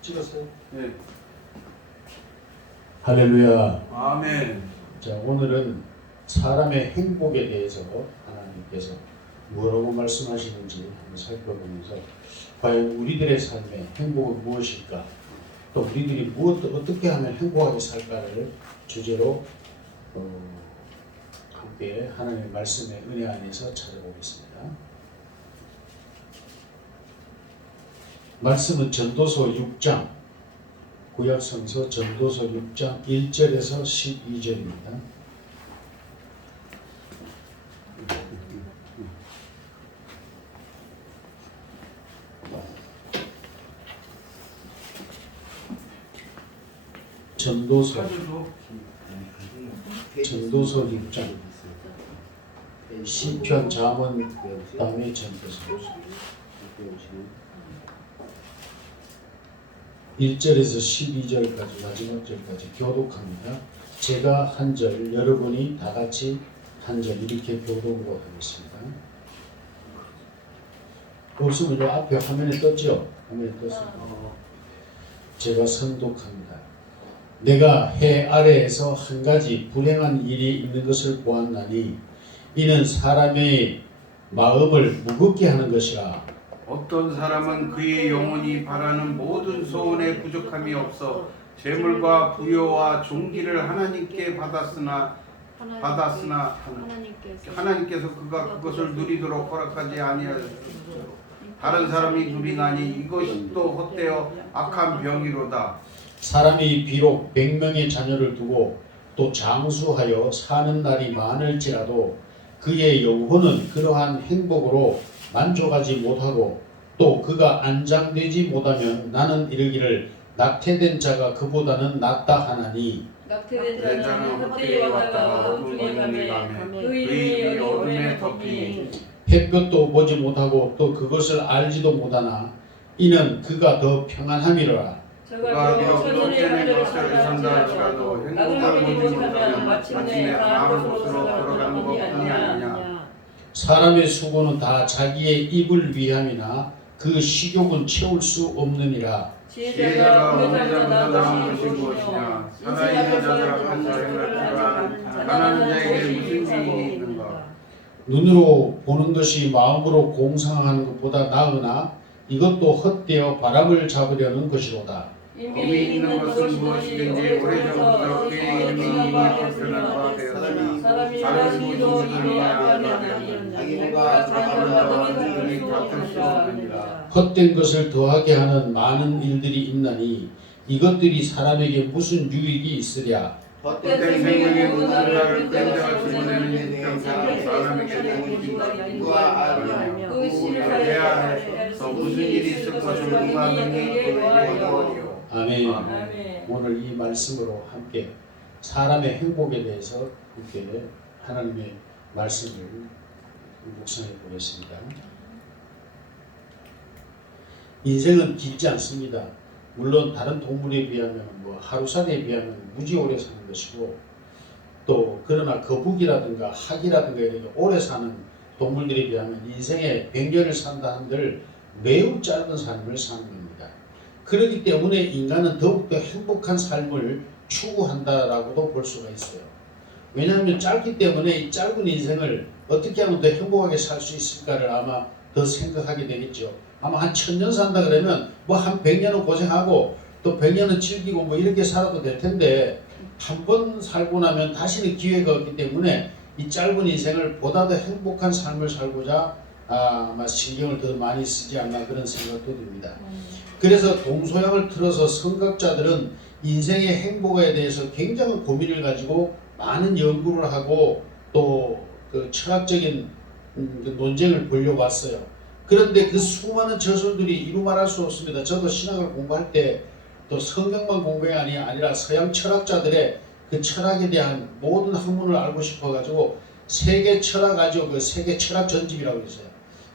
찍었어요? 네. 할렐루야. 아멘. 자, 오늘은 사람의 행복에 대해서 하나님께서 뭐라고 말씀하시는지 한번 살펴보면서 과연 우리들의 삶의 행복은 무엇일까, 또 우리들이 어떻게 하면 행복하게 살까를 주제로 함께 하나님의 말씀의 은혜 안에서 찾아보겠습니다. 말씀은 전도서 6장, 구약성서 전도서 6장 1절에서 12절입니다. 전도서 6장 시편 잠언 그다음에 전도서 1절에서 12절까지 마지막 절까지 교독합니다. 제가 한 절, 여러분이 다 같이 한 절 이렇게 교독으로 하겠습니다. 없으면 요 앞에 화면에 떴죠? 화면에 떴습니다. 제가 선독합니다. 내가 해 아래에서 한 가지 불행한 일이 있는 것을 보았나니 이는 사람의 마음을 무겁게 하는 것이라. 어떤 사람은 그의 영혼이 바라는 모든 소원에 부족함이 없어 재물과 부여와 종기를 하나님께 받았으나 하나님께서 그가 그것을 누리도록 허락하지 아니하셨으므로 다른 사람이 누리나니 이것이 또 헛되어 악한 병이로다. 사람이 비록 100명의 자녀를 두고 또 장수하여 사는 날이 많을지라도 그의 영혼은 그러한 행복으로 만족하지 못하고 또 그가 안장되지 못하면 나는 이르기를 낙태된 자가 그보다는 낫다 하나니. 낙태된 자는 헛되이 왔다가 어둠에 가매 그 이름이 어둠에 덮이니 햇볕도 보지 못하고 또 그것을 알지도 못하나 이는 그가 더 평안함이로라. 그가 비록 쫓겨낸 것을 산다 할지라도 행복을 보지 못하면 마침내 다른 곳으로 걸어가는 것뿐이 아니냐. 사람의 수고는 다 자기의 입을 위함이나 그 식욕은 채울 수 없느니라. 지혜자가 오래 잡는 것이 무엇이냐. 살아있는 자들아 한 자행을 가난한 자에게 무슨 유익이 있는가. 눈으로 보는 것이 마음으로 공상하는 것보다 나으나 이것도 헛되어 바람을 잡으려는 것이로다. 이미 있는 것은 무엇이든지 오래전부터 그의 이름이 이미 불편한 바 되었으나 다른 무엇인지 말하면 자기가 자기가 이름이 같을 수 없느니라. 헛된 것을 더하게 하는 많은 일들이 있나니 이것들이 사람에게 무슨 유익이 있으랴. 헛된 생명의 모든 날을 끈자가 집어내는 형상 사람에게 누구와 알며 누구를 해야 해서 무슨 일이 있을 것을 누가 능히 보리요. 아멘. 오늘 이 말씀으로 함께 사람의 행복에 대해서 함께 하나님의 말씀을 묵상해 보겠습니다. 인생은 길지 않습니다. 물론 다른 동물에 비하면 하루살이에 비하면 무지 오래 사는 것이고, 또 그러나 거북이라든가 학이라든가 이렇게 오래 사는 동물들에 비하면 인생의 100년을 산다 한들 매우 짧은 삶을 사는 겁니다. 그렇기 때문에 인간은 더욱더 행복한 삶을 추구한다라고도 볼 수가 있어요. 왜냐하면 짧기 때문에 이 짧은 인생을 어떻게 하면 더 행복하게 살 수 있을까를 아마 더 생각하게 되겠죠. 아마 한 1000년 산다 그러면 한 100년은 고생하고 또 100년은 즐기고 이렇게 살아도 될 텐데, 한 번 살고 나면 다시는 기회가 없기 때문에 이 짧은 인생을 보다 더 행복한 삶을 살고자 아마 신경을 더 많이 쓰지 않나 그런 생각도 듭니다. 그래서 동서양을 틀어서 성각자들은 인생의 행복에 대해서 굉장히 고민을 가지고 많은 연구를 하고 또 그 철학적인 논쟁을 벌려고 왔어요. 그런데 그 수많은 저술들이 이루 말할 수 없습니다. 저도 신학을 공부할 때 또 성경만 공부가 아니라 서양 철학자들의 그 철학에 대한 모든 학문을 알고 싶어가지고 세계 철학아죠. 그 세계 철학 전집이라고 있어요.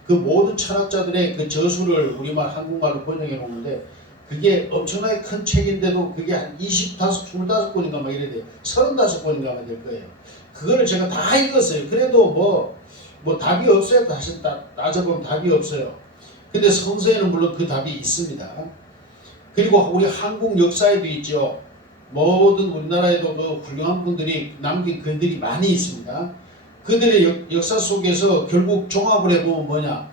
그 모든 철학자들의 그 저술을 우리말 한국말로 번역해 놓는데 그게 엄청나게 큰 책인데도 그게 한 25권인가 막 이래 돼요. 35권인가 막 될 거예요. 그거를 제가 다 읽었어요. 그래도 뭐 답이 없어요. 다시 따져보면 답이 없어요. 근데 성서에는 물론 그 답이 있습니다. 그리고 우리 한국 역사에도 있죠. 모든 우리나라에도 그 훌륭한 분들이 남긴 글들이 많이 있습니다. 그들의 역사 속에서 결국 종합을 해보면 뭐냐,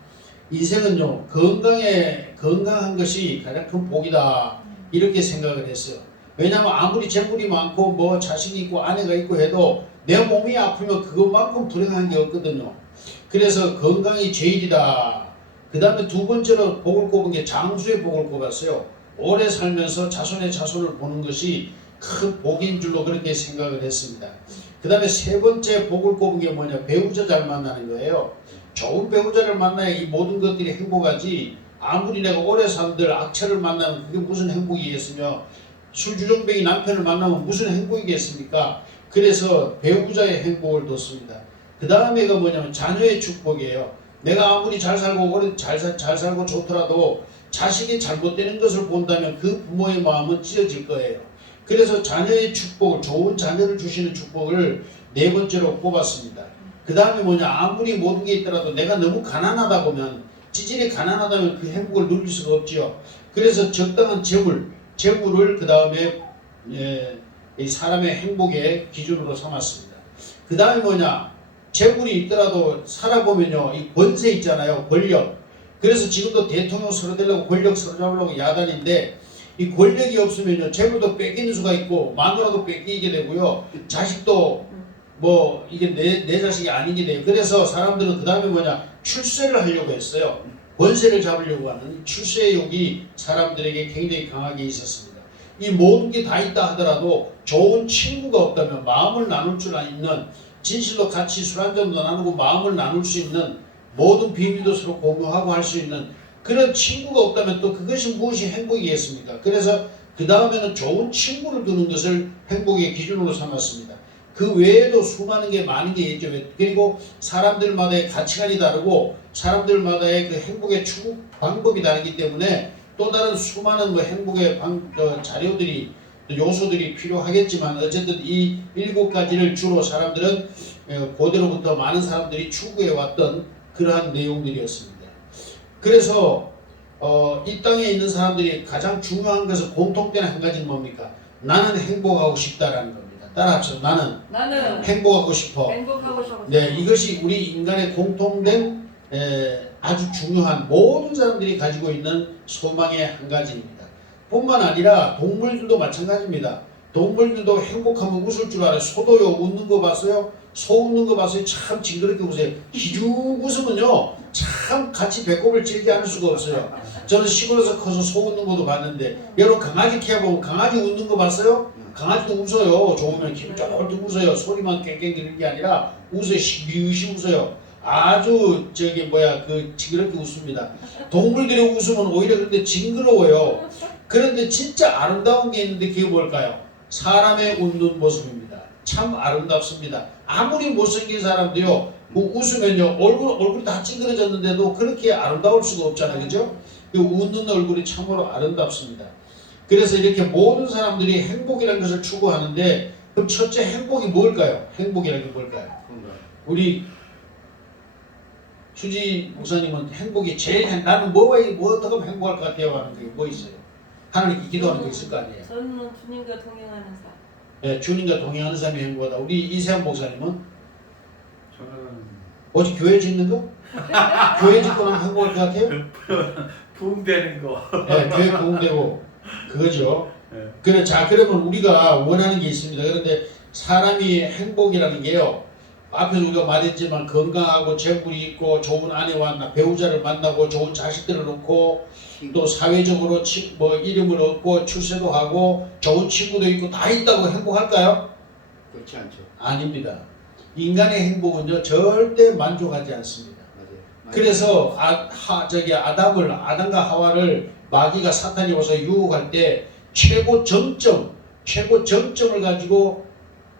인생은요 건강한 것이 가장 큰 복이다 이렇게 생각을 했어요. 왜냐하면 아무리 재물이 많고 뭐 자식이 있고 아내가 있고 해도 내 몸이 아프면 그것만큼 불행한 게 없거든요. 그래서 건강이 제일이다. 그 다음에 두 번째로 복을 꼽은 게 장수의 복을 꼽았어요. 오래 살면서 자손의 자손을 보는 것이 큰 복인 줄로 그렇게 생각을 했습니다. 그 다음에 세 번째 복을 꼽은 게 뭐냐, 배우자 잘 만나는 거예요. 좋은 배우자를 만나야 이 모든 것들이 행복하지, 아무리 내가 오래 산들 악체를 만나면 그게 무슨 행복이겠으며 술주정뱅이 남편을 만나면 무슨 행복이겠습니까? 그래서 배우자의 행복을 뒀습니다. 그 다음에가 뭐냐면 자녀의 축복이에요. 내가 아무리 잘 살고 오래 잘 살고 좋더라도 자식이 잘못되는 것을 본다면 그 부모의 마음은 찢어질 거예요. 그래서 자녀의 축복을, 좋은 자녀를 주시는 축복을 네 번째로 꼽았습니다. 그 다음에 뭐냐, 아무리 모든 게 있더라도 내가 너무 가난하다 보면, 찌질이 가난하다면 그 행복을 누릴 수가 없지요. 그래서 적당한 재물을 그 다음에 이 사람의 행복의 기준으로 삼았습니다. 그 다음에 뭐냐, 재물이 있더라도 살아보면요, 이 권세 있잖아요, 권력. 그래서 지금도 대통령 서러대려고 권력 서러잡으려고 야단인데, 이 권력이 없으면요, 재물도 뺏기는 수가 있고 마누라도 뺏기게 되고요, 자식도 뭐 이게 내 자식이 아니게 돼요. 그래서 사람들은 그 다음에 뭐냐, 출세를 하려고 했어요. 권세를 잡으려고 하는 출세의 욕이 사람들에게 굉장히 강하게 있었습니다. 이 모든 게 다 있다 하더라도 좋은 친구가 없다면, 마음을 나눌 줄 있는, 진실로 같이 술 한잔도 나누고 마음을 나눌 수 있는, 모든 비밀도 서로 공유하고 할 수 있는 그런 친구가 없다면 또 그것이 무엇이 행복이겠습니까? 그래서 그 다음에는 좋은 친구를 두는 것을 행복의 기준으로 삼았습니다. 그 외에도 수많은 게 많은 게 있죠. 그리고 사람들마다의 가치관이 다르고 사람들마다의 그 행복의 추구 방법이 다르기 때문에 또 다른 수많은 뭐 행복의 자료들이, 요소들이 필요하겠지만, 어쨌든 이 7가지를 주로 사람들은 고대로부터 많은 사람들이 추구해왔던 그러한 내용들이었습니다. 그래서 이 땅에 있는 사람들이 가장 중요한 것은 공통된 한 가지는 뭡니까? 나는 행복하고 싶다라는 겁니다. 따라합시다. 나는 행복하고 싶어. 네, 이것이 우리 인간의 공통된 아주 중요한, 모든 사람들이 가지고 있는 소망의 한 가지입니다. 뿐만 아니라 동물들도 마찬가지입니다. 동물들도 행복하면 웃을 줄 알아요. 소도요, 웃는 거 봤어요? 소 웃는 거 봤어요? 참 징그럽게 웃어요. 기죽 웃으면요, 참 같이 배꼽을 찔게 하는 수가 없어요. 저는 시골에서 커서 소 웃는 것도 봤는데, 여러분 강아지 키워보면 강아지 웃는 거 봤어요? 강아지도 웃어요. 좋으면 기분 쫄쫄 웃어요. 소리만 깽깽 들리는 게 아니라 웃어요. 시시 웃어요. 아주 그 징그럽게 웃습니다. 동물들이 웃으면 오히려 그런데 징그러워요. 그런데 진짜 아름다운 게 있는데 그게 뭘까요? 사람의 웃는 모습입니다. 참 아름답습니다. 아무리 못생긴 사람도요, 뭐 웃으면요, 얼굴이 다 찡그러졌는데도 그렇게 아름다울 수가 없잖아요. 그죠? 그 웃는 얼굴이 참으로 아름답습니다. 그래서 이렇게 모든 사람들이 행복이라는 것을 추구하는데, 그럼 첫째 행복이 뭘까요? 행복이라는 게 뭘까요? 우리 수지 목사님은 행복이 제일, 나는 뭐 어떻게 하면 행복할 것 같아요 하는 게 뭐 있어요? 하나님께 기도하는 거 있을 거 아니에요? 저는 주님과 동행하는 삶. 네, 주님과 동행하는 삶이 행복하다. 우리 이세한 목사님은? 저는 오직 교회 짓는 거? 교회 짓고 나면 행복할 것 같아요? 부흥되는 거. 네, 교회 부흥되고 그거죠. 네. 그래, 자, 그러면 우리가 원하는 게 있습니다. 그런데 사람이 행복이라는 게요, 앞에서 우리가 말했지만 건강하고 재물이 있고 좋은 아내와 배우자를 만나고 좋은 자식들을 놓고 또 사회적으로 뭐 이름을 얻고 출세도 하고 좋은 친구도 있고 다 있다고 행복할까요? 그렇지 않죠. 아닙니다. 인간의 행복은요, 절대 만족하지 않습니다. 맞아요. 그래서 아담과 하와를 마귀가, 사탄이 와서 유혹할 때 최고 정점을 가지고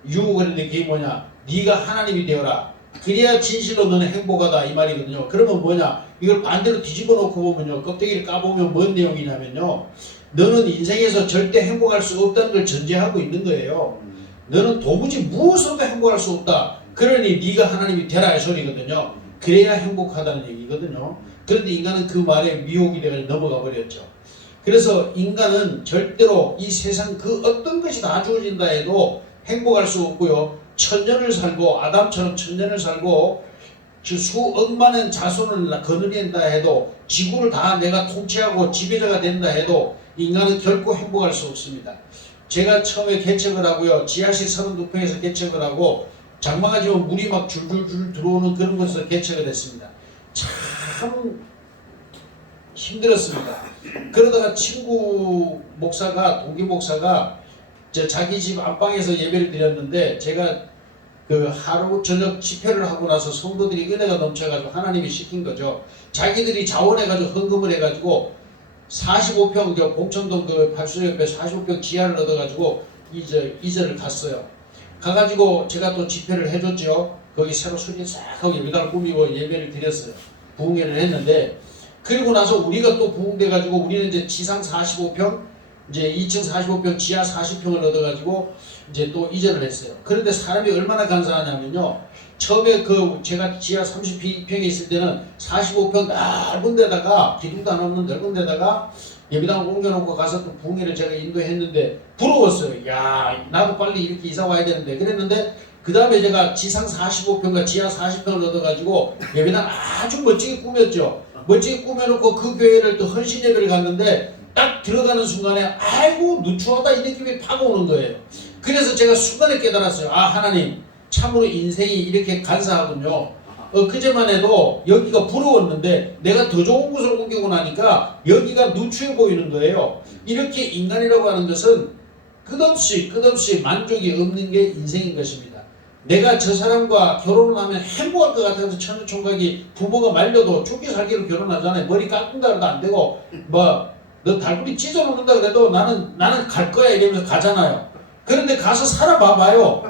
유혹을 했는데 그게 뭐냐? 네가 하나님이 되어라. 그래야 진실로 너는 행복하다 이 말이거든요. 그러면 뭐냐? 이걸 반대로 뒤집어 놓고 보면요, 껍데기를 까보면 뭔 내용이냐면요, 너는 인생에서 절대 행복할 수 없다는 걸 전제하고 있는 거예요. 너는 도무지 무엇으로도 행복할 수 없다. 그러니 네가 하나님이 되라 이 소리거든요. 그래야 행복하다는 얘기거든요. 그런데 인간은 그 말에 미혹이 돼서 넘어가 버렸죠. 그래서 인간은 절대로 이 세상 그 어떤 것이 다 주어진다 해도 행복할 수 없고요. 천년을 살고 아담처럼 천년을 살고 수억만의 자손을 거느린다 해도 지구를 다 내가 통치하고 지배자가 된다 해도 인간은 결코 행복할 수 없습니다. 제가 처음에 개척을 하고요. 지하실 32평에서 개척을 하고 장마가 지면 물이 막 줄줄줄 들어오는 그런 곳에서 개척을 했습니다. 참 힘들었습니다. 그러다가 친구 목사가 동기 목사가 자기 집 안방에서 예배를 드렸는데 제가 그 하루 저녁 집회를 하고 나서 성도들이 은혜가 넘쳐가지고 하나님이 시킨 거죠. 자기들이 자원해가지고 헌금을 해가지고 45평 저 봉천동 그 발수 옆에 45평 지하를 얻어가지고 이전을 갔어요. 가가지고 제가 또 집회를 해줬죠. 거기 새로 수리 싹 하고 예배당을 꾸미고 예배를 드렸어요. 부흥회를 했는데 그리고 나서 우리가 또 부흥돼가지고 우리는 이제 지상 45평 이제 2층 45평 지하 40평을 얻어가지고 이제 또 이전을 했어요. 그런데 사람이 얼마나 간사하냐면요. 처음에 그 제가 지하 30평에 있을 때는 45평 넓은 데다가 기둥도 안 없는 넓은 데다가 예배당을 옮겨놓고 가서 또 부흥회를 제가 인도했는데 부러웠어요. 야 나도 빨리 이렇게 이사 와야 되는데 그랬는데 그 다음에 제가 지상 45평과 지하 40평을 얻어가지고 예배당 아주 멋지게 꾸몄죠. 멋지게 꾸며놓고 그 교회를 또 헌신 예배를 갔는데 딱 들어가는 순간에 아이고 누추하다 이 느낌이 팍 오는 거예요. 그래서 제가 순간에 깨달았어요. 아 하나님 참으로 인생이 이렇게 간사하군요. 그제만 해도 여기가 부러웠는데 내가 더 좋은 곳을 옮기고 나니까 여기가 누추해 보이는 거예요. 이렇게 인간이라고 하는 것은 끝없이 만족이 없는 게 인생인 것입니다. 내가 저 사람과 결혼을 하면 행복할 것 같아서 천하총각이 부모가 말려도 죽기 살기로 결혼하잖아요. 머리 깎는다 해도 안 되고 너 달구리 찢어놓는다 그래도 나는 갈 거야 이러면서 가잖아요. 그런데 가서 살아봐봐요.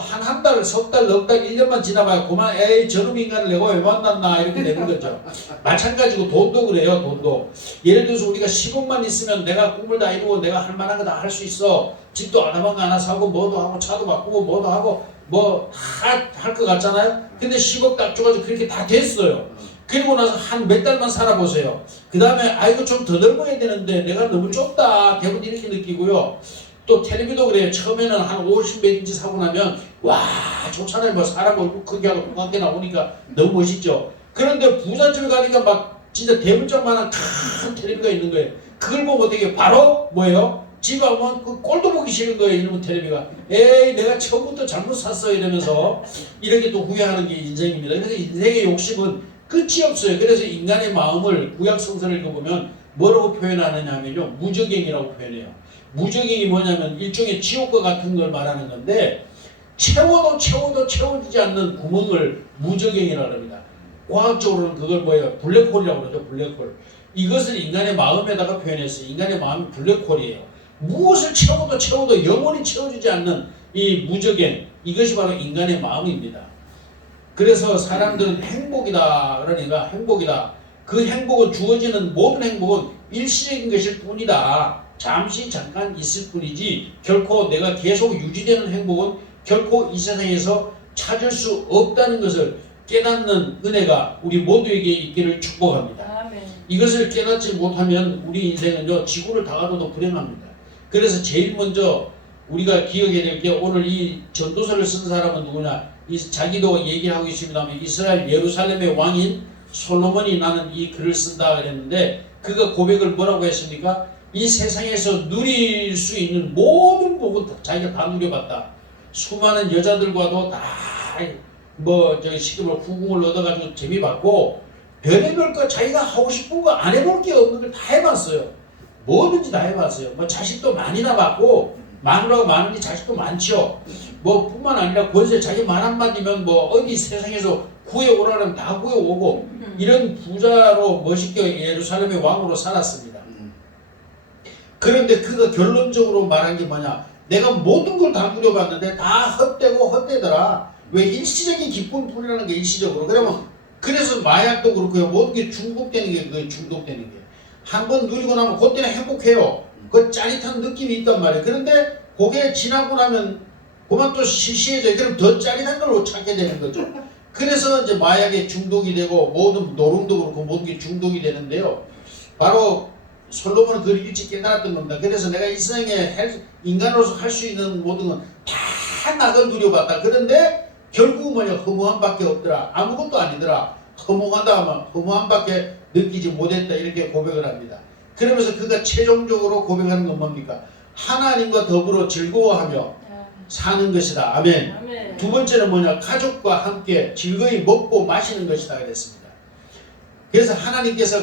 한 달, 석 달, 넉 달, 1년만 지나봐요. 그만 에이 저놈 인간을 내가 왜 만났나 이렇게 되는 거죠. 마찬가지고 돈도 그래요. 돈도 예를 들어서 우리가 10억만 있으면 내가 꿈을 다 이루고 내가 할 만한 거 다 할 수 있어. 집도 아담한 하나 사고 뭐도 하고 차도 바꾸고 뭐도 하고 뭐 다 할 것 같잖아요. 근데 10억 딱 줘가지고 그렇게 다 됐어요. 그리고 나서 한 몇 달만 살아보세요. 그 다음에 아이고 좀 더 넓어야 되는데 내가 너무 좁다. 대부분 이렇게 느끼고요. 또 텔레비도 그래요. 처음에는 한 50인치 사고 나면 와 좋잖아요. 뭐 사람 얼굴 크기하고 똑같게 나오니까 너무 멋있죠. 그런데 부잣집에 가니까 막 진짜 대문짝만한 큰 텔레비가 있는 거예요. 그걸 보면 어떻게 바로 뭐예요? 집에 오면 그 꼴도 보기 싫은 거예요. 이러면 텔레비가 에이 내가 처음부터 잘못 샀어 이러면서 이렇게 또 후회하는 게 인생입니다. 그래서 인생의 욕심은 끝이 없어요. 그래서 인간의 마음을 구약 성서를 읽어보면 뭐라고 표현하느냐 하면요. 무적행이라고 표현해요. 무적행이 뭐냐면 일종의 지옥과 같은 걸 말하는 건데 채워도 채워지지 않는 구멍을 무적행이라고 합니다. 과학적으로는 그걸 뭐예요? 블랙홀이라고 그러죠. 블랙홀. 이것을 인간의 마음에다가 표현했어요. 인간의 마음이 블랙홀이에요. 무엇을 채워도 영원히 채워지지 않는 이 무적행, 이것이 바로 인간의 마음입니다. 그래서 사람들은 행복이다 그러니까 행복이다. 그 행복은 주어지는 모든 행복은 일시적인 것일 뿐이다. 잠시 잠깐 있을 뿐이지 결코 내가 계속 유지되는 행복은 결코 이 세상에서 찾을 수 없다는 것을 깨닫는 은혜가 우리 모두에게 있기를 축복합니다. 아멘. 이것을 깨닫지 못하면 우리 인생은요 지구를 다 가도 불행합니다. 그래서 제일 먼저 우리가 기억해야 될 게 오늘 이 전도서를 쓴 사람은 누구냐? 자기도 얘기하고 있습니다만 이스라엘 예루살렘의 왕인 솔로몬이 나는 이 글을 쓴다 그랬는데 그가 고백을 뭐라고 했습니까? 이 세상에서 누릴 수 있는 모든 복은 자기가 다 누려봤다. 수많은 여자들과도 다 시금을 후궁을 얻어가지고 재미봤고 별의별 거 자기가 하고 싶은 거 안 해볼 게 없는 걸 다 해봤어요. 뭐든지 다 해봤어요. 자식도 많이나 받고 마누라가 많으니 자식도 많죠. 뿐만 아니라 권세 자기 말 한마디면 어디 세상에서 구해오라면 다 구해오고 이런 부자로 멋있게 예루살렘의 왕으로 살았습니다. 그런데 그가 결론적으로 말한 게 뭐냐? 내가 모든 걸 다 누려봤는데 다 헛되고 헛되더라. 왜 일시적인 기쁨뿐이라는 게 일시적으로. 그래서 마약도 그렇고요. 모든 게 중독되는 게 그게 중독되는 게. 한번 누리고 나면 그때는 행복해요. 그 짜릿한 느낌이 있단 말이에요. 그런데 그게 지나고 나면 그만 또 시시해져요. 그럼 더 짜릿한 걸로 찾게 되는 거죠. 그래서 이제 마약에 중독이 되고 모든 노름도 그렇고 모든 게 중독이 되는데요. 바로 솔로몬은 그걸 일찍 깨달았던 겁니다. 그래서 내가 이 세상에 인간으로서 할 수 있는 모든 건 다 낙을 누려봤다. 그런데 결국은 뭐냐, 허무함밖에 없더라. 아무것도 아니더라. 허무하다 하면 허무함밖에 느끼지 못했다. 이렇게 고백을 합니다. 그러면서 그가 최종적으로 고백하는 건 뭡니까? 하나님과 더불어 즐거워하며 사는 것이다. 아멘. 아멘. 두 번째는 뭐냐? 가족과 함께 즐거이 먹고 마시는 것이다 그랬습니다. 그래서 하나님께서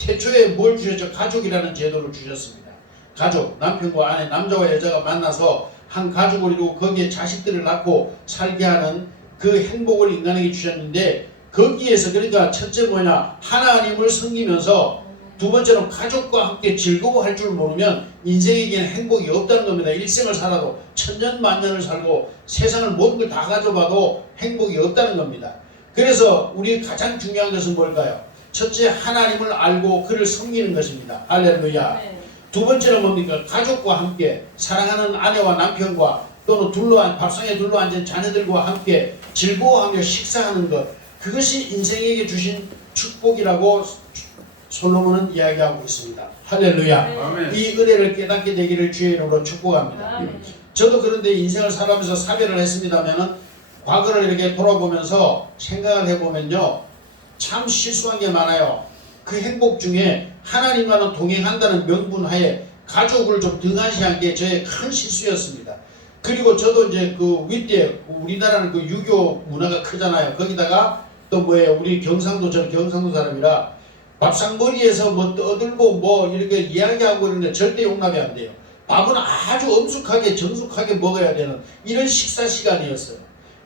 태초에 뭘 주셨죠? 가족이라는 제도를 주셨습니다. 가족, 남편과 아내, 남자와 여자가 만나서 한 가족을 이루고 거기에 자식들을 낳고 살게 하는 그 행복을 인간에게 주셨는데, 거기에서 그러니까 첫째 뭐냐? 하나님을 섬기면서, 두 번째는 가족과 함께 즐거워할 줄 모르면 인생에게는 행복이 없다는 겁니다. 일생을 살아도 천년만년을 살고 세상을 모든 걸 다 가져봐도 행복이 없다는 겁니다. 그래서 우리 가장 중요한 것은 뭘까요? 첫째, 하나님을 알고 그를 섬기는 것입니다. 할렐루야. 네. 두 번째는 뭡니까? 가족과 함께 사랑하는 아내와 남편과 또는 밥상에 둘러앉은 자녀들과 함께 즐거워하며 식사하는 것, 그것이 인생에게 주신 축복이라고 솔로몬은 이야기하고 있습니다. 할렐루야. 네. 아멘. 이 은혜를 깨닫게 되기를 주의 이름으로 축복합니다. 아멘. 저도 그런데 인생을 살아가면서 사별을 했습니다면은 과거를 이렇게 돌아보면서 생각을 해보면요, 참 실수한 게 많아요. 그 행복 중에 하나님과는 동행한다는 명분하에 가족을 좀 등한시한 게 저의 큰 실수였습니다. 그리고 저도 이제 그 윗대, 우리나라는 그 유교 문화가 크잖아요. 거기다가 또 뭐예요, 우리 경상도, 저는 경상도 사람이라 밥상머리에서 뭐 떠들고 뭐 이렇게 이야기하고 이러는데 절대 용납이 안 돼요. 밥은 아주 엄숙하게 정숙하게 먹어야 되는 이런 식사 시간이었어요.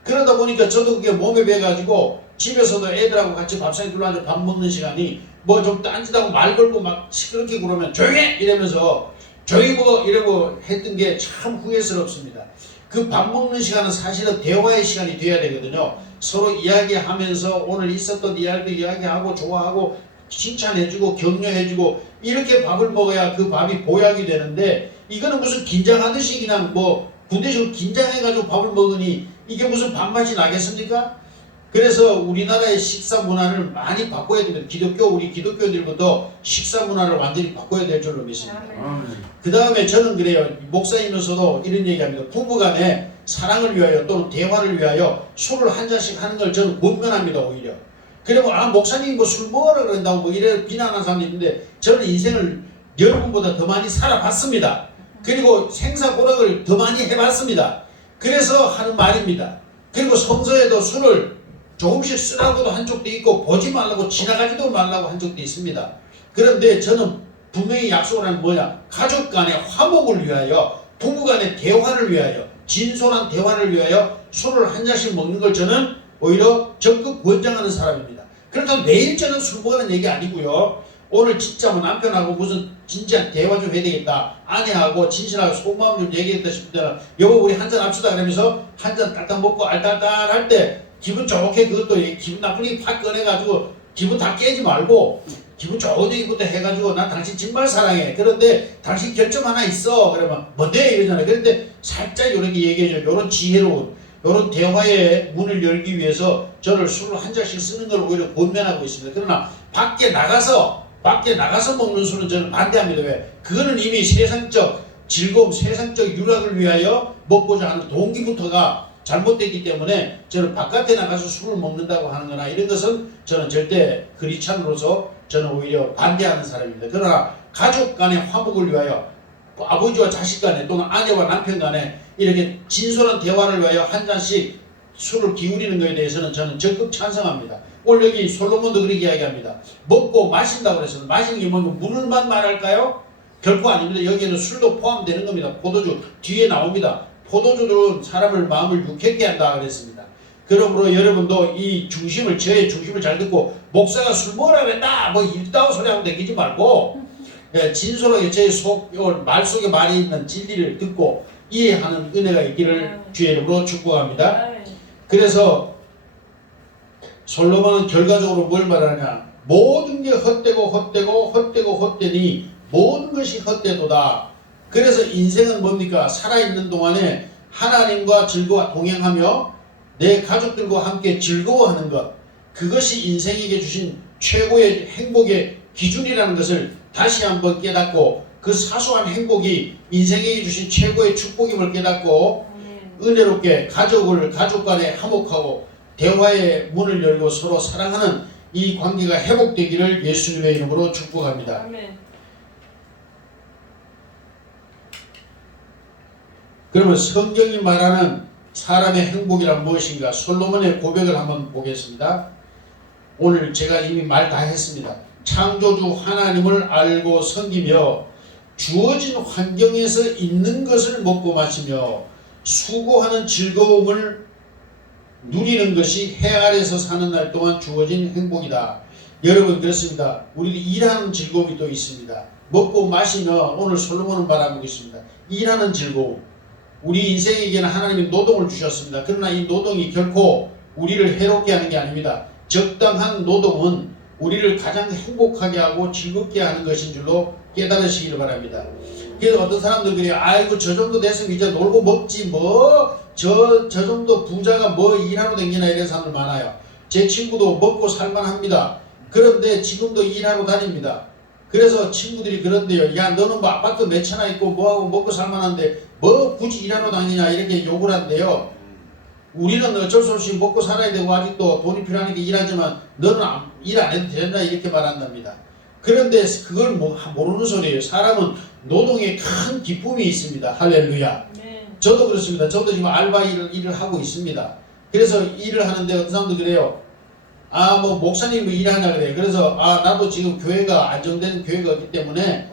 그러다 보니까 저도 그게 몸에 배가지고 집에서도 애들하고 같이 밥상에 둘러앉아 밥 먹는 시간이 뭐 좀 딴짓하고 말 걸고 막 시끄럽게 그러면 조용해! 이러면서 조용히 먹어! 이러고 했던 게 참 후회스럽습니다. 그 밥 먹는 시간은 사실은 대화의 시간이 돼야 되거든요. 서로 이야기하면서 오늘 있었던 이야기도 이야기하고 좋아하고 칭찬해주고 격려해주고 이렇게 밥을 먹어야 그 밥이 보약이 되는데, 이거는 무슨 긴장하듯이 그냥 뭐 군대식으로 긴장해가지고 밥을 먹으니 이게 무슨 밥맛이 나겠습니까? 그래서 우리나라의 식사 문화를 많이 바꿔야 됩니다. 우리 기독교들부터 식사 문화를 완전히 바꿔야 될 줄로 믿습니다. 아멘. 그 다음에 저는 그래요. 목사이면서도 이런 얘기합니다. 부부간에 사랑을 위하여 또는 대화를 위하여 술을 한 잔씩 하는 걸 저는 권면합니다. 오히려. 그러면 목사님이 뭐 술 먹으라 그런다고 뭐 이래 비난하는 사람도 있는데, 저는 인생을 여러분보다 더 많이 살아봤습니다. 그리고 생사고락을 더 많이 해봤습니다. 그래서 하는 말입니다. 그리고 성서에도 술을 조금씩 쓰라고도 한 적도 있고 보지 말라고 지나가지도 말라고 한 적도 있습니다. 그런데 저는 분명히 약속을 하는 뭐냐? 가족 간의 화목을 위하여, 부부 간의 대화를 위하여, 진솔한 대화를 위하여 술을 한 잔씩 먹는 걸 저는 오히려 적극 권장하는 사람입니다. 그렇다고 매일 저녁 술 먹으라는 얘기 아니고요. 오늘 진짜 뭐 남편하고 무슨 진지한 대화 좀 해야 되겠다, 아내하고 진실하게 속마음 좀 얘기했다 싶을 때는 여보 우리 한잔 합시다 그러면서 한 잔 딱딱 먹고 알딸딸 할 때 기분 좋게, 그것도 기분 나쁘게 팍 꺼내가지고 기분 다 깨지 말고 기분 좋은 얘기부터 해가지고 난 당신 정말 사랑해. 그런데 당신 결점 하나 있어. 그러면 뭔데? 이러잖아요. 그런데 살짝 이렇게 얘기해줘요. 이런 지혜로운, 이런 대화의 문을 열기 위해서 저를 술을 한 잔씩 쓰는 걸 오히려 권면하고 있습니다. 그러나 밖에 나가서 먹는 술은 저는 반대합니다. 왜? 그거는 이미 세상적 즐거움, 세상적 유락을 위하여 먹고자 하는 동기부터가 잘못됐기 때문에 저는 바깥에 나가서 술을 먹는다고 하는 거나 이런 것은 저는 절대 크리스찬으로서 저는 오히려 반대하는 사람입니다. 그러나 가족 간의 화목을 위하여, 아버지와 자식 간에 또는 아내와 남편 간에 이렇게 진솔한 대화를 위하여 한 잔씩 술을 기울이는 것에 대해서는 저는 적극 찬성합니다. 오늘 여기 솔로몬도 그렇게 이야기합니다. 먹고 마신다고 그랬어요. 마시는 게 뭐냐면 물만 말할까요? 결코 아닙니다. 여기에는 술도 포함되는 겁니다. 포도주 뒤에 나옵니다. 포도주는 사람을 마음을 유쾌하게 한다 그랬습니다. 그러므로 여러분도 이 중심을, 저의 중심을 잘 듣고 목사가 술 먹으라 그랬다 뭐 이따고 소리하고 다니지 말고 진솔하게 제 말 속에 말이 있는 진리를 듣고 이해하는 은혜가 있기를 주의 이름으로 축복합니다. 그래서 솔로몬은 결과적으로 뭘 말하냐? 모든 게 헛되니 모든 것이 헛되도다. 그래서 인생은 뭡니까? 살아있는 동안에 하나님과 동행하며 내 가족들과 함께 즐거워하는 것, 그것이 인생에게 주신 최고의 행복의 기준이라는 것을 다시 한번 깨닫고 그 사소한 행복이 인생에게 주신 최고의 축복임을 깨닫고 은혜롭게 가족 간에 화목하고 대화의 문을 열고 서로 사랑하는 이 관계가 회복되기를 예수님의 이름으로 축복합니다. 아멘. 그러면 성경이 말하는 사람의 행복이란 무엇인가? 솔로몬의 고백을 한번 보겠습니다. 오늘 제가 이미 말 다 했습니다. 창조주 하나님을 알고 섬기며 주어진 환경에서 있는 것을 먹고 마시며 수고하는 즐거움을 누리는 것이 해 아래서 사는 날 동안 주어진 행복이다. 여러분 그렇습니다. 우리 일하는 즐거움이 또 있습니다. 먹고 마시며 오늘 솔로몬은 말하고 있습니다. 일하는 즐거움. 우리 인생에게는 하나님이 노동을 주셨습니다. 그러나 이 노동이 결코 우리를 해롭게 하는 게 아닙니다. 적당한 노동은 우리를 가장 행복하게 하고 즐겁게 하는 것인 줄로 깨달으시기를 바랍니다. 그래서 어떤 사람들 그래요. 아이고 저 정도 됐으면 이제 놀고 먹지 뭐 저 정도 부자가 뭐 일하러 다니나 이런 사람들 많아요. 제 친구도 먹고 살만합니다. 그런데 지금도 일하러 다닙니다. 그래서 친구들이 그런데요. 야 너는 뭐 아파트 몇 채나 있고 뭐하고 먹고 살만한데 뭐 굳이 일하러 다니냐 이렇게 욕을 한대요. 우리는 어쩔 수 없이 먹고 살아야 되고 아직도 돈이 필요하니까 일하지만 너는 일 안 해도 된다 이렇게 말한답니다. 그런데 그걸 모르는 소리예요. 사람은 노동에 큰 기쁨이 있습니다. 할렐루야. 네. 저도 그렇습니다. 저도 지금 알바 일을 하고 있습니다. 그래서 일을 하는데 어떤 사람도 그래요. 아 뭐 목사님이 일하냐 그래요. 그래서 아 나도 지금 교회가 안정된 교회가 없기 때문에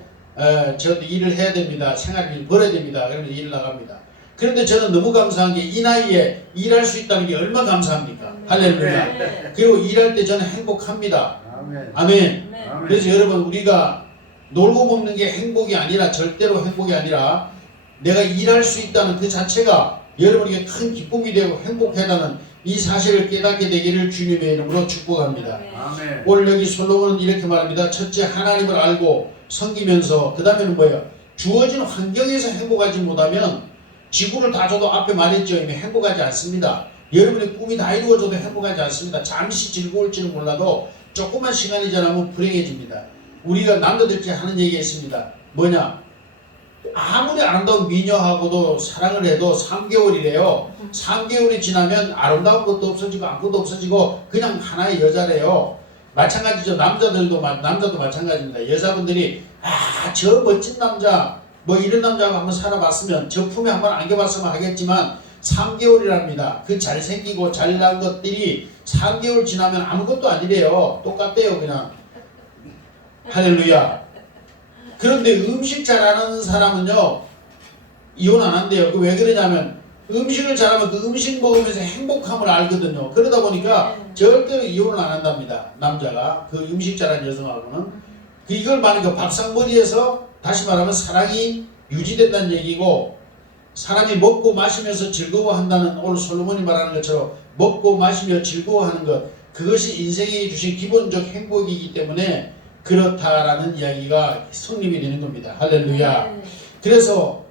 저도 일을 해야 됩니다. 생활비를 벌어야 됩니다. 그러면서 일을 나갑니다. 그런데 저는 너무 감사한 게 이 나이에 일할 수 있다는 게 얼마나 감사합니까? 할렐루야. 네. 그리고 일할 때 저는 행복합니다. 아멘. 아멘. 네. 그래서 여러분 우리가 놀고 먹는 게 행복이 아니라 절대로 행복이 아니라 내가 일할 수 있다는 그 자체가 여러분에게 큰 기쁨이 되고 행복하다는 이 사실을 깨닫게 되기를 주님의 이름으로 축복합니다. 아멘. 오늘 여기 솔로몬은 이렇게 말합니다. 첫째 하나님을 알고 섬기면서 그 다음에는 뭐예요? 주어진 환경에서 행복하지 못하면 지구를 다 줘도 앞에 말했죠. 이미 행복하지 않습니다. 여러분의 꿈이 다 이루어져도 행복하지 않습니다. 잠시 즐거울지는 몰라도 조금만 시간이 지나면 불행해집니다. 우리가 남자들끼리 하는 얘기가 있습니다. 뭐냐? 아무리 아름다운 미녀하고도 사랑을 해도 3개월이래요. 3개월이 지나면 아름다운 것도 없어지고 아무것도 없어지고 그냥 하나의 여자래요. 마찬가지죠. 남자도 마찬가지입니다. 여자분들이 저 멋진 남자 뭐 이런 남자하고 한번 살아봤으면 저 품에 한번 안겨봤으면 하겠지만 3개월이랍니다. 그 잘생기고 잘난 것들이 3개월 지나면 아무것도 아니래요. 똑같대요 그냥. 할렐루야. 그런데 음식 잘하는 사람은요 이혼 안 한대요. 그 왜 그러냐면 음식을 잘하면 그 음식 먹으면서 행복함을 알거든요. 그러다 보니까 절대로 이혼을 안 한답니다. 남자가 그 음식 잘하는 여성하고는 이걸 말하니까 밥상머리에서 다시 말하면 사랑이 유지된다는 얘기고 사람이 먹고 마시면서 즐거워한다는 오늘 솔로몬이 말하는 것처럼 먹고 마시며 즐거워하는 것 그것이 인생에 주신 기본적 행복이기 때문에 그렇다라는 이야기가 성립이 되는 겁니다. 할렐루야. 그래서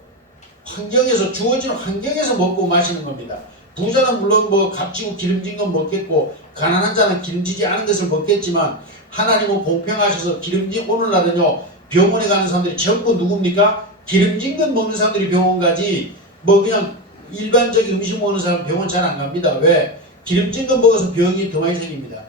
환경에서 주어진 환경에서 먹고 마시는 겁니다. 부자는 물론 뭐 값지고 기름진 건 먹겠고 가난한 자는 기름지지 않은 것을 먹겠지만 하나님은 공평하셔서 기름진 오늘날은요 병원에 가는 사람들이 전부 누굽니까? 기름진 것 먹는 사람들이 병원 가지 뭐 그냥 일반적인 음식 먹는 사람 병원 잘 안 갑니다. 왜? 기름진 것 먹어서 병이 더 많이 생깁니다.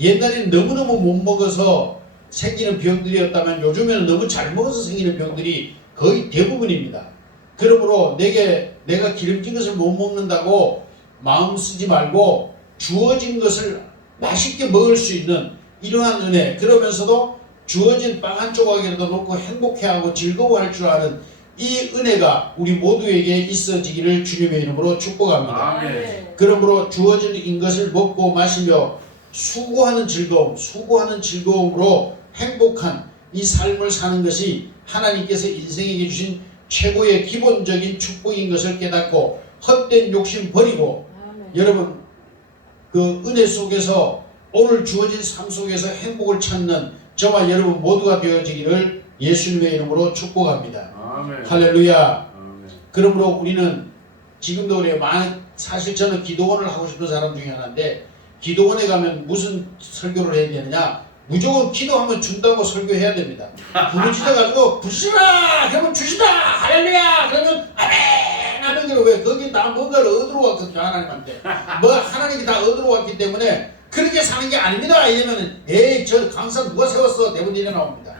옛날에는 너무너무 못 먹어서 생기는 병들이었다면 요즘에는 너무 잘 먹어서 생기는 병들이 거의 대부분입니다. 그러므로 내가 기름진 것을 못 먹는다고 마음 쓰지 말고 주어진 것을 맛있게 먹을 수 있는 이러한 은혜 그러면서도 주어진 빵 한 조각이라도 놓고 행복해하고 즐거워할 줄 아는 이 은혜가 우리 모두에게 있어지기를 주님의 이름으로 축복합니다. 아멘. 그러므로 주어진 것을 먹고 마시며 수고하는 즐거움으로 행복한 이 삶을 사는 것이 하나님께서 인생에게 주신 최고의 기본적인 축복인 것을 깨닫고 헛된 욕심 버리고 여러분 그 은혜 속에서 오늘 주어진 삶 속에서 행복을 찾는 저와 여러분 모두가 되어지기를 예수님의 이름으로 축복합니다. 아멘. 할렐루야. 아멘. 그러므로 우리는 지금도 그래요. 사실 저는 기도원을 하고 싶은 사람 중에 하나인데 기도원에 가면 무슨 설교를 해야 되느냐 무조건 기도하면 준다고 설교해야 됩니다. 부르짖어가지고 부르시라 그러면 주시다 할렐루야 그러면 아멘 아멘. 그러면 왜 거기 나 뭔가를 얻으러 왔거든요. 하나님한테 뭐 하나님이 다 얻으러 왔기 때문에 그렇게 사는 게 아닙니다. 이러면은 에이 저 강사 누가 세웠어 대부분 이래 나옵니다.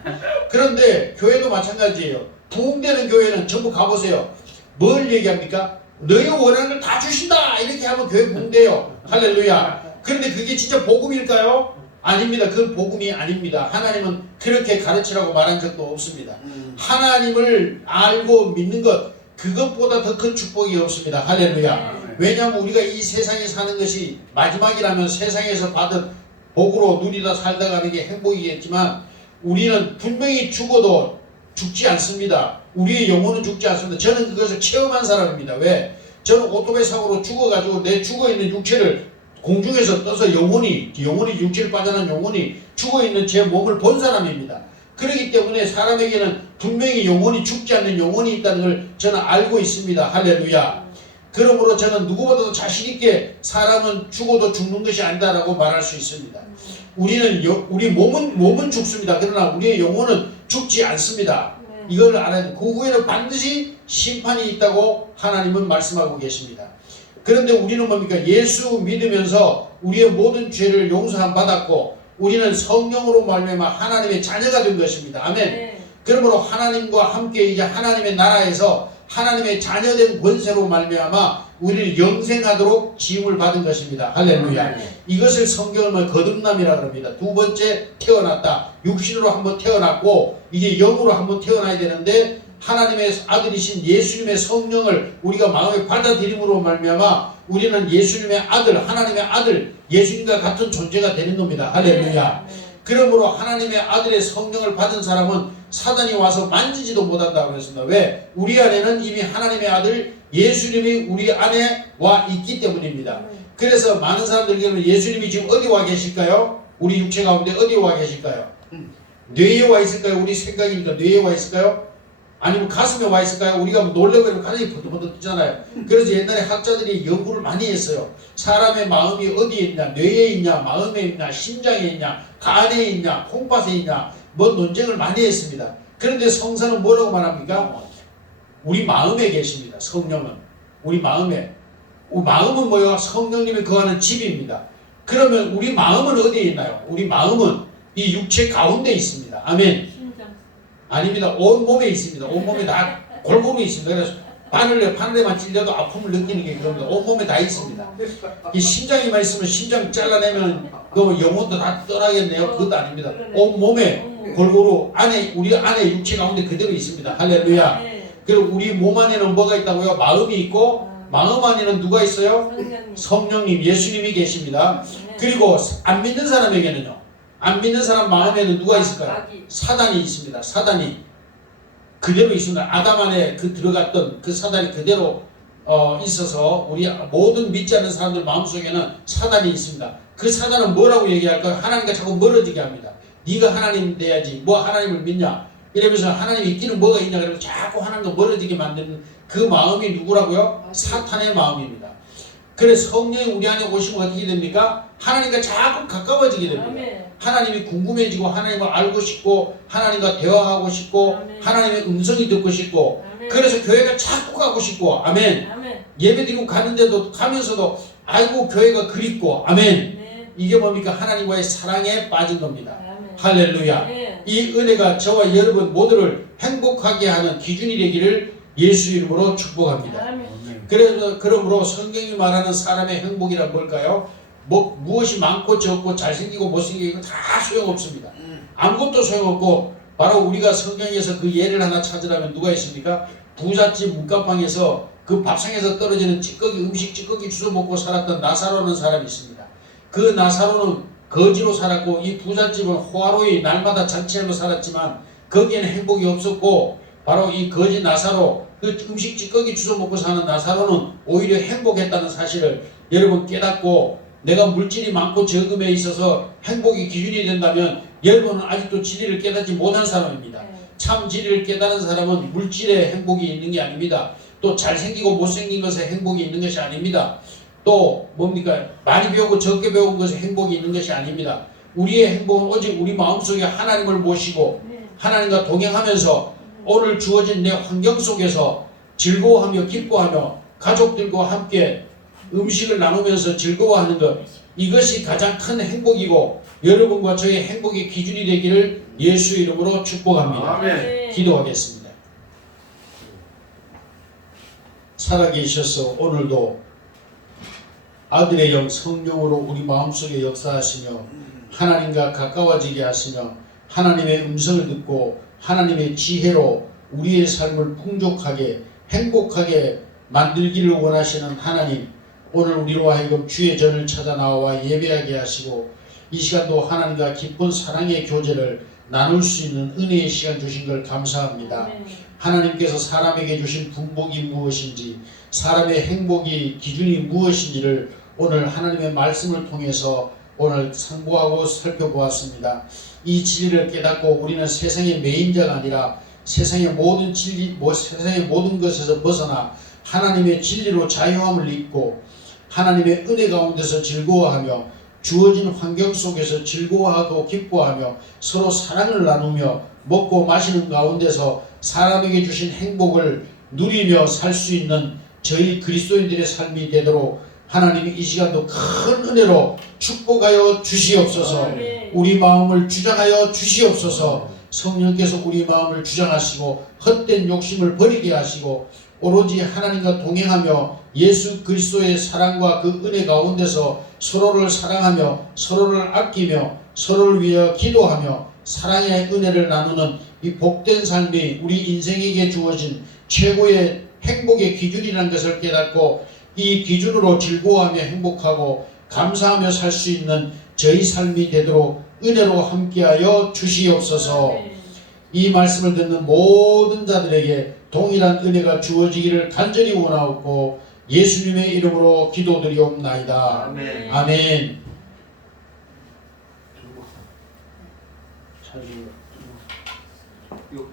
그런데 교회도 마찬가지예요. 부흥되는 교회는 전부 가보세요. 뭘 얘기합니까? 너희 원하는 걸 다 주신다 이렇게 하면 교회 부흥돼요. 할렐루야. 그런데 그게 진짜 복음일까요? 아닙니다. 그건 복음이 아닙니다. 하나님은 그렇게 가르치라고 말한 적도 없습니다. 하나님을 알고 믿는 것 그것보다 더 큰 축복이 없습니다. 할렐루야. 왜냐하면 우리가 이 세상에 사는 것이 마지막이라면 세상에서 받은 복으로 누리다 살다 가는 게 행복이겠지만 우리는 분명히 죽어도 죽지 않습니다. 우리의 영혼은 죽지 않습니다. 저는 그것을 체험한 사람입니다. 왜? 저는 오토바이 사고로 죽어가지고 내 죽어있는 육체를 공중에서 떠서 영혼이 육체를 빠져난 영혼이 죽어있는 제 몸을 본 사람입니다. 그렇기 때문에 사람에게는 분명히 영혼이 죽지 않는 영혼이 있다는 걸 저는 알고 있습니다. 할렐루야. 그러므로 저는 누구보다도 자신있게 사람은 죽어도 죽는 것이 아니다라고 말할 수 있습니다. 우리 몸은 죽습니다. 그러나 우리의 영혼은 죽지 않습니다. 이걸 알아야 돼요. 그 후에는 반드시 심판이 있다고 하나님은 말씀하고 계십니다. 그런데 우리는 뭡니까? 예수 믿으면서 우리의 모든 죄를 용서함 받았고 우리는 성령으로 말미암아 하나님의 자녀가 된 것입니다. 아멘. 그러므로 하나님과 함께 이제 하나님의 나라에서 하나님의 자녀된 권세로 말미암아 우리를 영생하도록 지음을 받은 것입니다. 할렐루야. 이것을 성경은 거듭남이라고 합니다. 두 번째 태어났다. 육신으로 한번 태어났고 이제 영으로 한번 태어나야 되는데 하나님의 아들이신 예수님의 성령을 우리가 마음에 받아들임으로 말미암아 우리는 예수님의 아들, 하나님의 아들, 예수님과 같은 존재가 되는 겁니다. 할렐루야. 그러므로 하나님의 아들의 성령을 받은 사람은 사단이 와서 만지지도 못한다고 했습니다. 왜? 우리 안에는 이미 하나님의 아들 예수님이 우리 안에 와 있기 때문입니다. 그래서 많은 사람들에게는 예수님이 지금 어디 와 계실까요? 우리 육체 가운데 어디 와 계실까요? 뇌에 와 있을까요? 우리 생각이니까 뇌에 와 있을까요? 아니면 가슴에 와 있을까요? 우리가 놀래고 이러면 가슴이 버덕버덕 뛰잖아요. 그래서 옛날에 학자들이 연구를 많이 했어요. 사람의 마음이 어디에 있냐, 뇌에 있냐, 마음에 있냐, 심장에 있냐, 간에 있냐, 콩팥에 있냐, 뭐 논쟁을 많이 했습니다. 그런데 성서는 뭐라고 말합니까? 우리 마음에 계십니다. 성령은 우리 마음에. 마음은 뭐예요? 성령님이 거하는 집입니다. 그러면 우리 마음은 어디에 있나요? 우리 마음은 이 육체 가운데 있습니다. 아멘. 아닙니다. 온 몸에 있습니다. 온 몸에 다 골고루 있습니다. 그래서 바늘에만 찔려도 아픔을 느끼는 게 그럽니다. 온 몸에 다 있습니다. 이 심장이만 있으면 심장 잘라내면 그 영혼도 다 떠나겠네요. 그것도 아닙니다. 온 몸에 골고루 우리 안에 육체 가운데 그대로 있습니다. 할렐루야. 그리고 우리 몸 안에는 뭐가 있다고요? 마음이 있고 마음 안에는 누가 있어요? 성령님, 예수님이 계십니다. 그리고 안 믿는 사람에게는요. 안 믿는 사람 마음에는 누가 있을까요? 사단이 있습니다. 사단이 그대로 있습니다. 아담 안에 들어갔던 그 사단이 그대로 있어서 우리 모든 믿지 않는 사람들 마음속에는 사단이 있습니다. 그 사단은 뭐라고 얘기할까요? 하나님과 자꾸 멀어지게 합니다. 네가 하나님 돼야지. 뭐 하나님을 믿냐? 이러면서 하나님이 있기는 뭐가 있냐? 그러면 자꾸 하나님과 멀어지게 만드는 그 마음이 누구라고요? 사탄의 마음입니다. 그래서 성령이 우리 안에 오시면 어떻게 됩니까? 하나님과 자꾸 가까워지게 됩니다. 하나님이 궁금해지고 하나님을 알고 싶고 하나님과 대화하고 싶고 하나님의 음성이 듣고 싶고 그래서 교회가 자꾸 가고 싶고 아멘. 예배드리고 가면서도 아이고 교회가 그립고 아멘. 이게 뭡니까? 하나님과의 사랑에 빠진 겁니다. 할렐루야. 이 은혜가 저와 여러분 모두를 행복하게 하는 기준이 되기를 예수 이름으로 축복합니다. 그러므로 성경이 말하는 사람의 행복이란 뭘까요? 무엇이 많고 적고 잘생기고 못생기고 다 소용없습니다. 아무것도 소용없고 바로 우리가 성경에서 그 예를 하나 찾으라면 누가 있습니까? 부잣집 문간방에서 그 밥상에서 떨어지는 음식 찌꺼기 주워 먹고 살았던 나사로라는 사람이 있습니다. 그 나사로는 거지로 살았고 이 부잣집은 호화로이 날마다 잔치하며 살았지만 거기에는 행복이 없었고 바로 이 거지 나사로 그 음식 찌꺼기 주워 먹고 사는 나사로는 오히려 행복했다는 사실을 여러분 깨닫고 내가 물질이 많고 적음에 있어서 행복이 기준이 된다면 여러분은 아직도 진리를 깨닫지 못한 사람입니다. 참 진리를 깨달은 사람은 물질에 행복이 있는 게 아닙니다. 또 잘생기고 못생긴 것에 행복이 있는 것이 아닙니다. 또 뭡니까? 많이 배우고 적게 배운 것에 행복이 있는 것이 아닙니다. 우리의 행복은 오직 우리 마음속에 하나님을 모시고 하나님과 동행하면서 오늘 주어진 내 환경 속에서 즐거워하며 기뻐하며 가족들과 함께 음식을 나누면서 즐거워하는 것, 이것이 가장 큰 행복이고 여러분과 저의 행복의 기준이 되기를 예수의 이름으로 축복합니다. 아멘. 기도하겠습니다. 살아계셔서 오늘도 아들의 영 성령으로 우리 마음속에 역사하시며 하나님과 가까워지게 하시며 하나님의 음성을 듣고 하나님의 지혜로 우리의 삶을 풍족하게 행복하게 만들기를 원하시는 하나님, 오늘 우리로 하여금 주의 전을 찾아 나와 예배하게 하시고 이 시간도 하나님과 깊은 사랑의 교제를 나눌 수 있는 은혜의 시간 주신 걸 감사합니다. 하나님께서 사람에게 주신 분복이 무엇인지, 사람의 행복이 기준이 무엇인지를 오늘 하나님의 말씀을 통해서 오늘 상고하고 살펴보았습니다. 이 진리를 깨닫고 우리는 세상의 매인자가 아니라 세상의 모든 진리, 세상의 모든 것에서 벗어나 하나님의 진리로 자유함을 입고 하나님의 은혜 가운데서 즐거워하며 주어진 환경 속에서 즐거워하고 기뻐하며 서로 사랑을 나누며 먹고 마시는 가운데서 사람에게 주신 행복을 누리며 살 수 있는 저희 그리스도인들의 삶이 되도록 하나님이 이 시간도 큰 은혜로 축복하여 주시옵소서. 우리 마음을 주장하여 주시옵소서. 성령께서 우리 마음을 주장하시고 헛된 욕심을 버리게 하시고 오로지 하나님과 동행하며 예수 그리스도의 사랑과 그 은혜 가운데서 서로를 사랑하며 서로를 아끼며 서로를 위하여 기도하며 사랑의 은혜를 나누는 이 복된 삶이 우리 인생에게 주어진 최고의 행복의 기준이라는 것을 깨닫고 이 기준으로 즐거워하며 행복하고 감사하며 살 수 있는 저희 삶이 되도록 은혜로 함께하여 주시옵소서. 이 말씀을 듣는 모든 자들에게 동일한 은혜가 주어지기를 간절히 원하옵고 예수님의 이름으로 기도드리옵나이다. 아멘. 아멘. 요